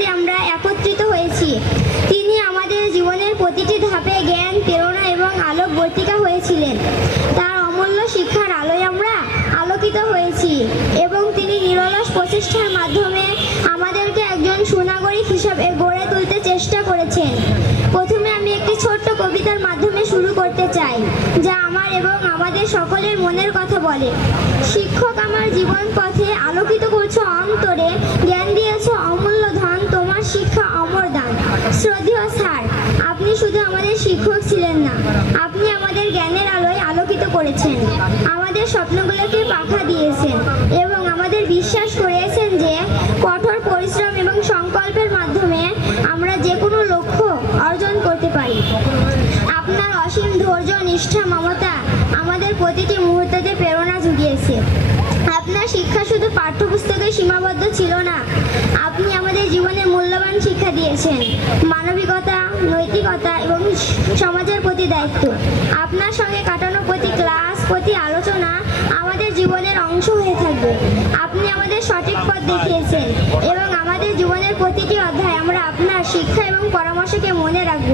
মধ্যে আমরা একত্রিত হয়েছি। তিনি আমাদের জীবনের প্রতিটি ধাপে জ্ঞান, প্রেরণা এবং আলোক বর্তিকা হয়েছিলেন। তার অমূল্য শিক্ষার আলোয় আমরা আলোকিত হয়েছি এবং তিনি নিরলস প্রচেষ্টার মাধ্যমে আমাদেরকে একজন সুনাগরিক হিসাবে গড়ে তুলতে চেষ্টা করেছেন। প্রথমে আমি একটি ছোট্ট কবিতার মাধ্যমে শুরু করতে চাই, যা আমার এবং আমাদের সকলের মনের কথা বলে। শিক্ষক আমার জীবন পথে আলোকিত করছ অন্তরে শ্রদ্ধেয় স্যার, আপনি শুধু আমাদের শিক্ষক ছিলেন না, আপনি আমাদের জ্ঞানের আলোয় আলোকিত করেছেন, আমাদের স্বপ্নগুলোকে পাখা দিয়েছেন এবং আমাদের বিশ্বাস করিয়েছেন যে কঠোর পরিশ্রম এবং সংকল্পের মাধ্যমে আমরা যে কোনো লক্ষ্য অর্জন করতে পারি। আপনার অসীম ধৈর্য, নিষ্ঠা, মমতা আমাদের প্রতিটি মুহূর্ততে প্রেরণা জুগিয়েছে। আপনার শিক্ষা শুধু পাঠ্যপুস্তকে সীমাবদ্ধ ছিল না, আপনি শিক্ষা দিয়েছেন। মানবিকতা, নৈতিকতা এবং সমাজের প্রতি দায়িত্ব। আপনার সঙ্গে কাটানো প্রতি ক্লাস, প্রতি আলোচনা আমাদের জীবনের অংশ হয়ে থাকবে। আপনি আমাদের সঠিক পথ দেখিয়েছেন এবং আমাদের জীবনের প্রতিটি অধ্যায় আমরা আপনার শিক্ষা এবং পরামর্শকে মনে রাখব।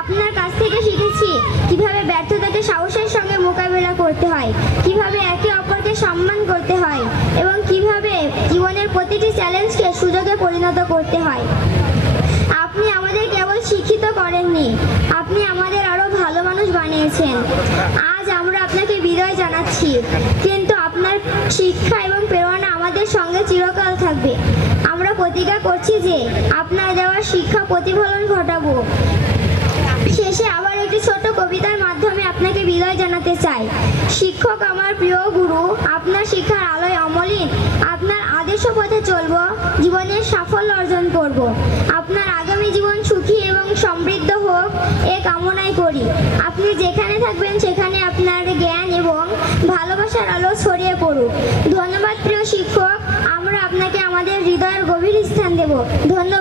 আপনার কাছ থেকে শিখেছি কীভাবে ব্যর্থতাকে সাহসের সঙ্গে মোকাবিলা করতে হয়, কীভাবে একে অপরকে সম্মান করতে হয় এবং কীভাবে জীবনের প্রতিটি চ্যালেঞ্জকে সুযোগে পরিণত করতে হয় আপনি আমাদের কেবল শিক্ষিত করেননি আপনি আমাদের আরও বানিয়েছেন আজ আমরা আপনাকে বিদায় জানাচ্ছি। কিন্তু আপনার শিক্ষা এবং প্রেরণা আমাদের সঙ্গে চিরকাল থাকবে। আমরা প্রতিজ্ঞা করছি যে আপনার দেওয়া শিক্ষা প্রতিফলন ঘটাবো। শেষে আবার একটি ছোট কবিতার মাধ্যমে আপনাকে বিদায় জানাতে চাই। শিক্ষক আমার প্রিয় গুরু, আপনার শিক্ষার আলোয় অমলিন। আপনার আদেশ পথে চলব, জীবনের সাফল্য অর্জন করব। আপনার আগামী জীবন সুখী এবং সমৃদ্ধ এ কামনাই করি। আপনি যেখানে থাকবেন সেখানে আপনার জ্ঞান এবং ভালোবাসার আলো ছড়িয়ে পড়ুক। ধন্যবাদ প্রিয় শিক্ষক, আমরা আপনাকে আমাদের হৃদয়ের গভীর স্থান দেব। ধন্যবাদ।